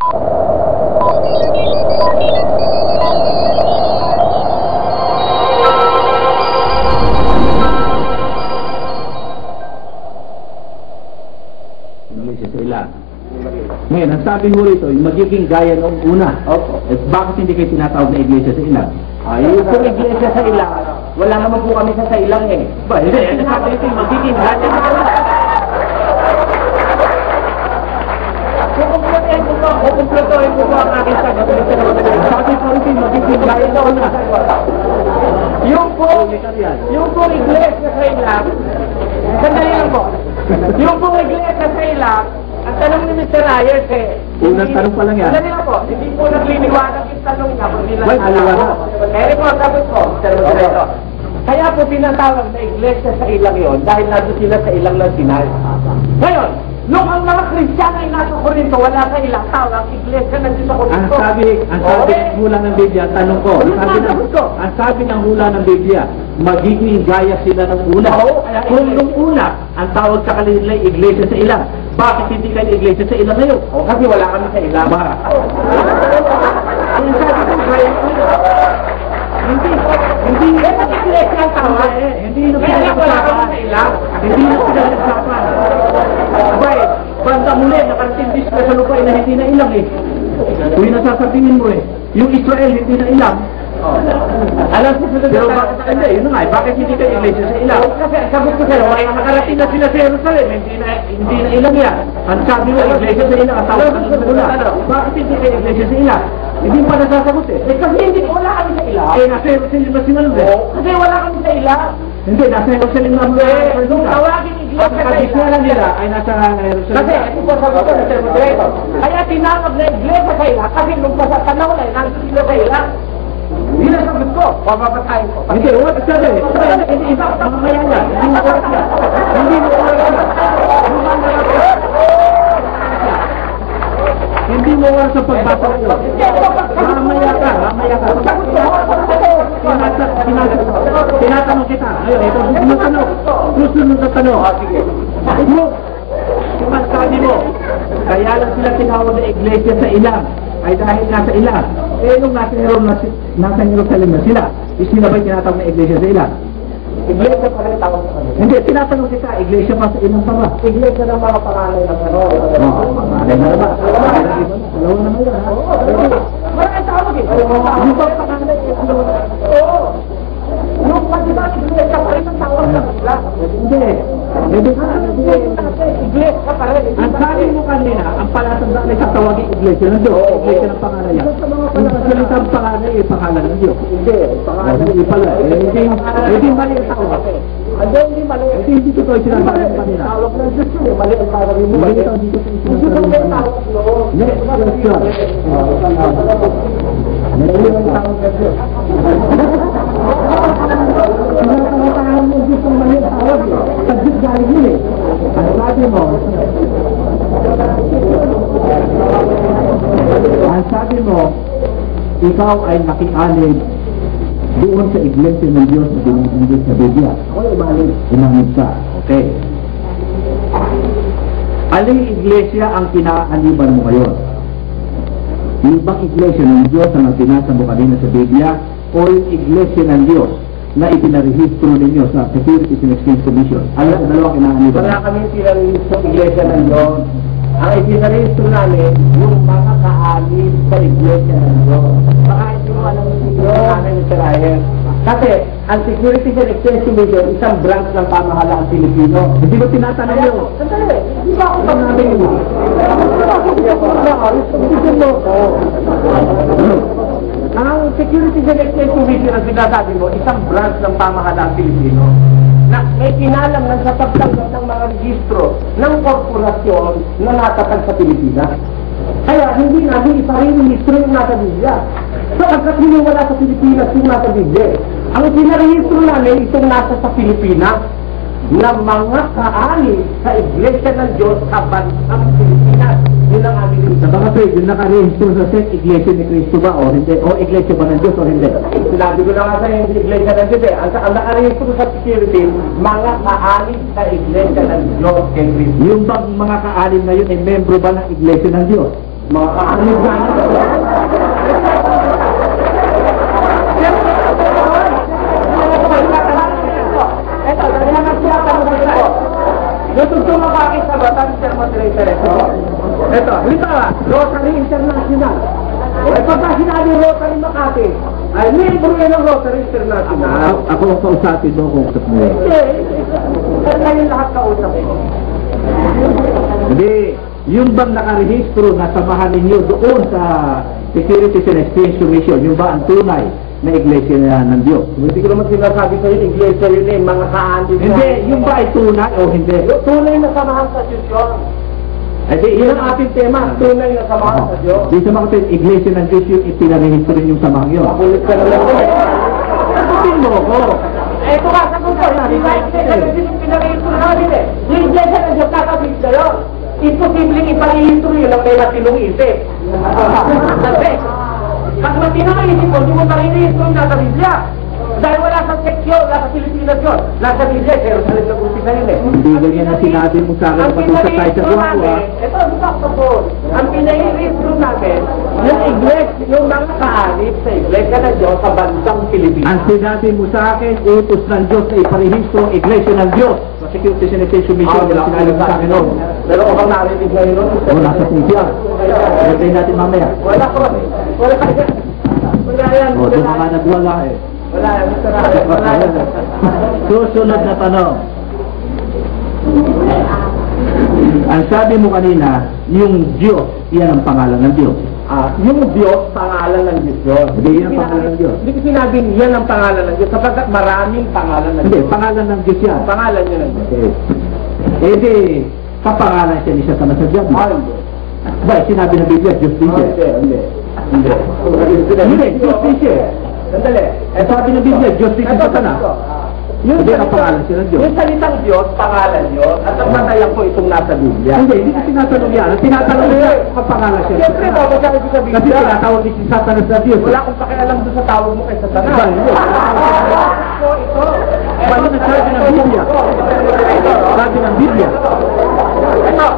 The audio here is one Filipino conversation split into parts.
Ngayon, ang sabi mo rito, yung magiging gaya noong una. Opo. Bakit hindi kayo tinatawag na iglesia sa ilang? Kung iglesia sa ilang, wala naman po kami sa ilang eh. Ba, hindi. Ang sabi rito yung magiging gaya sa ilang. Kukumpletuhin ko po ang aking sagot. Sabi ko rito yung magiging gaya sa una. Yung po iglesia sa ilang, sandali lang po. Yung po iglesia sa ilang, ang tanong ni Mr. Ayers eh, unang tanong pa lang yan. Sandali lang po, hindi po nagliliwanag yung tanong niya kung nila aliwanag. Kaya po, sabi ko, Mr. Moderator, kaya po tinatawag na iglesia sa ilang yon dahil nandun sila sa ilang lang sinal. Ngayon, nung ang mga Kristiyano ay nasa Corinto, wala sa ilang tawag, iglesia nandun sa Corinto. Ang sabi ng hula ng Biblia, tanong ko, ang sabi ng hula ng Biblia, magiging gaya sila ng una. Kung nung una, ang tawag sa kanila ay iglesia sa ilang, bakit hindi kayo iglesia sa ilang ngayon? Kasi wala kami sa ilang. Kung sabi ko gaya hindi iglesia ang tawag. Hindi na pinag-usapan. Hindi na pinag-usapan. Abay, banda muli, nakatindis ka sa lupa na hindi na ilang eh. Kung yung nasasabihin mo eh, yung Israel hindi na ilang. Alam ko sa pero bakit hindi? Yun nga, bakit hindi kayo iglesia sa ilang? Kasi sagot ko sa'yo, ay nakarating na sila sa Jerusalem, Hindi na ilang yan. Ang sabi mo, iglesia sa ilang, ang tawag sa mula. Bakit hindi kayo iglesia sa ilang? Hindi pa nasasagot eh. Kasi hindi wala kami sa ilang. Nasa Jerusalem na sinalo eh. Kasi wala kami sa ilang. Hindi, nasa Jerusalem na mula. Nung tawagin iglesia sa ilang nila ay nasa Jerusalem. Kasi, ito po sagot ko, Mr. Moderator. Kaya tinawag na iglesia sa ilang, kasi nung sa panahon na nandun sila sa ilang. Hindi na sagot ko, papapatayin ko. Hindi, wala ka sabi. Hindi, iba, mamaya yan. Hindi mo oras yan. Hindi mo oras yan. Hindi mo oras sa pagbasa ko. Mamaya ka. Tinatanong kita. Ngayon, ito, susunod na tanong. Kung ang sabi mo, kaya lang sila tinawag na iglesia sa ilang, ay dahil nasa ilang. Nung nasa Jerusalem na sila, sila ba'y tinatawag na iglesia sa ilang? Iglesia pa rin tawag sa kanila. Hindi, tinatanong kita, iglesia pa sa ilang pa ba? Iglesia ng mga pangalan ng ano. Pangalan na ba? Dalawa na ngayon, ha? Maraming tawag eh. Yung ba pangalan Oo. Yung pag-iba, iglesia pa rin ang tawag sa kanila. Hindi. Iglesia pa rin. Ang sabi mo kanina, ang palatandaan ay tatawagin iglesia ng Diyos. Iglesia ng pangalan niya. Yung salitang pangalan ay pangalan ng Diyos. Hindi. Pangalan. Hindi pala. Hindi mali ang tawag. Hindi mali. Hindi totoo yung sinasabi mo kanina. Tawag ng Diyos yun. Mali ang tawag mo. Hindi totoo yung sinasabi mo kanina. Next question. Mali ang tawag ng Diyos. Tinatawag mo Diyos ang mali ang tawag. Sa Diyos galing yun eh. Ang sabi mo, ikaw ay nakialig doon sa iglesia ng Diyos na binibigay sa Biblia. Ako umalig. Umalig ka. Okay. Aling iglesia ang kinaaliban mo ngayon? Yung bang iglesia ng Diyos ang binasa mo kanina sa Biblia o yung iglesia ng Diyos na ipinarehistro ninyo sa Securities and Exchange Commission? Ano ang dalawang kinaaliban? Wala kami pinarehistro iglesia ng Diyos. Ang ipinarehistro namin, yung mga kaalis sa iglesia ng Diyos. Baka hindi mo alam yung iglesia namin ni Sir Ayers. Kasi, ang Securities and Exchange Commission, isang branch ng pamahalaan Pilipino. Hindi mo tinatanong yun? Sandali, hindi ba ako pagsabi mo? Ang Securities and Exchange Commission ang sinasabi mo, isang branch ng pamahalaan Pilipino na may kinalam ng sa pagtanggap ng mga registro ng korporasyon na natatag sa Pilipinas. Kaya hindi natin iparehistro yung nasa Biblia. So, agkat hindi wala sa Pilipinas yung nasa Biblia. Ang pinarehistro namin itong nasa sa Pilipinas na mga kaani sa Iglesia ng Diyos sa bansang Pilipinas. Yun ang aming Sa mga pwede, yung nakarehistro sa set, iglesia ni Cristo ba o hindi? O iglesia ba ng Diyos o hindi? Sinabi ko na nga sa yung Iglesia ng Diyos eh. Ang nakarehistro sa security, mga kaani sa Iglesia ng Diyos kay Cristo. Yung bang mga kaalim na yun ay membro ba ng iglesia ng Diyos? Mga kaanib na nito. Ito, dahil na siya tanong ito. Natutulong ka aking sabatan, Sir Moderator. Ito, halimbawa, Rotary International. Eh, pagka sinabi Rotary Makati, ay membro yan ng Rotary International. Ako ang kausapin mo kung usap mo yun. Hindi, kayo lahat kausap mo. Hindi, yung bang nakarehistro na samahan ninyo doon sa Securities and Exchange Commission, yung ba ang tunay na iglesia ng Diyos? Hindi ko naman sinasabi sa'yo, iglesia yun eh, mga kaanib. Hindi, yung ba ay tunay o hindi? Tunay na samahan sa Diyos yun. Hindi, Yun ang ating tema, tunay na samahan sa Diyos. Di sa mga kapatid, iglesia ng Diyos yung ipinarehistro rin yung samahan yun. Makulit ka na lang. Sagutin mo ko. Ito ka, sagot ko. Hindi na yung pinarehistro namin eh. Yung iglesia ng Diyos, kakabit na yun. Imposibleng iparehistro yun ang may matinong isip. Kasi, pag matinong isip mo, hindi mo parehistro yung nasa Biblia. Dahil wala sa seksyon, wala sa Pilipinas yun. Nasa Biblia, pero sa nagkagusti sa yun eh. Hindi ganyan na sinabi mo sa akin patungkol tayo sa Guagua. Ito, ang pinahiristro namin, yung iglesia, yung mga kaanib sa iglesia ng Diyos sa bansang Pilipinas. Ang sinabi mo sa akin, utos ng Diyos na iparehistro ang iglesia ng Diyos. Sa Securities and Exchange Commission, yung sinabi mo sa akin noon. Pero kung kang narinig ngayon nun, Wala sa TV yan. Ilagay natin mamaya. wala ko. Wala yan. Wala yan. O, doon ka nga nagwala eh. Wala yan. Wala yan. Susunod na tanong. Ang sabi mo kanina, yung Diyos, yan ang pangalan ng Diyos. Yung Diyos, pangalan ng Diyos yun. Hindi yan ang pangalan ng Diyos. Hindi ko sinabing yan ang pangalan ng Diyos, sapagkat maraming pangalan ng Hindi, Diyos. pangalan ng Diyos yan. Pangalan niya ng Diyos. Okay. Eh di, kapangalan siya ni Satanas sa Diyan. Hindi. Ba, sinabi ng Biblia, Diyos din siya. Hindi. Hindi, Diyos din siya. Sandali. Eh, sabi ng Biblia, Diyos din si Satanas. Hindi ang pangalan siya ng Diyos. Yung salitang Diyos, pangalan yun, at ang batayan ko itong nasa Biblia. Hindi, hindi ko tinatanong yan. Ang tinatanong niya, kapangalan siya. Siyempre, bago siya kasi sa Kasi Biblia. tinatawag ni si Satanas na Diyos. Wala akong pakialam doon sa tawag mo kay Satanas. Ba, hindi. So, ito. Paano na sabi ng Biblia? Sabi ng Biblia. Ito.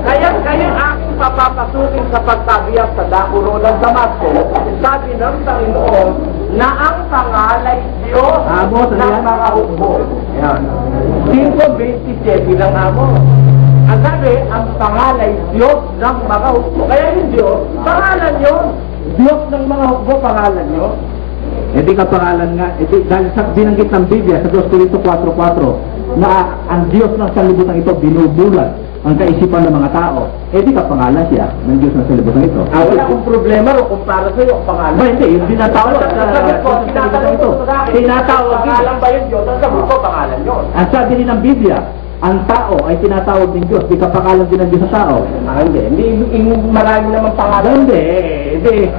Kaya aking papapasukin sa pagtabiyak sa dakuro ng Damasco, sabi ng Panginoon na ang pangalay Diyos Amos, ano ng yan? mga hukbo. Yan. 5:27 ng Amos. Ang sabi, ang pangalay Diyos ng mga hukbo. Kaya yung Diyos, pangalan yun. Diyos ng mga hukbo, pangalan yun. Eh di kapangalan nga, eh di, dahil sa binanggit ng Biblia sa 2 Corinto 4:4 na ang Diyos ng sanlibutan ito binubulat ang kaisipan ng mga tao, eh di kapangalan siya ng Diyos ng sanlibutan ito. Wala akong problema ro kung para sa'yo ang pangalan. Ba, hindi, yung tinatawag sa Sabi ko, sanlibutan ito. tinatawag Tinatawag pangalan ba yung Diyos? Ang sabi ko, pangalan yun. ang sabi din ng Biblia, ang tao ay tinatawag ng Diyos, di kapangalan din ng Diyos sa tao. Hindi. Marami naman pangalan. Hindi,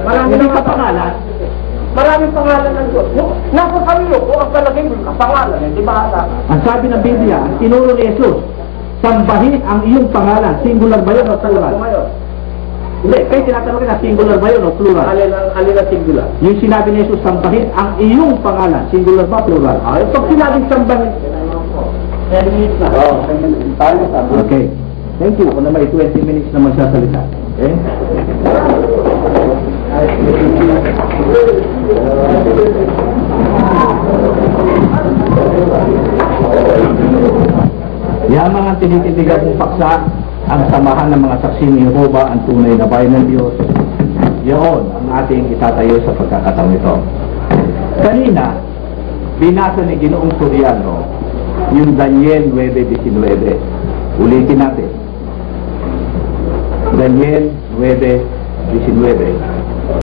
Marami hindi naman kapangalan. Maraming pangalan ng Diyos. Nasa kanyo ko ang palagay mo kapangalan. Hindi ba ata? Ang sabi ng Biblia, ang tinuro ni Jesus, sambahin ang iyong pangalan, singular ba yun o plural? Ngayon, Hindi, kayo tinatanong na singular ba yun o plural? alin ang singular? Yung sinabi ni Jesus, sambahin ang iyong pangalan, singular ba plural? Pag sinabing sambahin, Okay. Thank you. Kung na may 20 minutes na magsasalita. Okay? Yan mga tinititigan mong paksa, ang samahan ng mga saksi ni Jehovah, ang tunay na bayan ng Diyos. Yun ang ating itatayo sa pagkakataon ito. Kanina, binasa ni Ginoong Soriano yung Daniel 9:19. Ulitin natin. Daniel 9:19.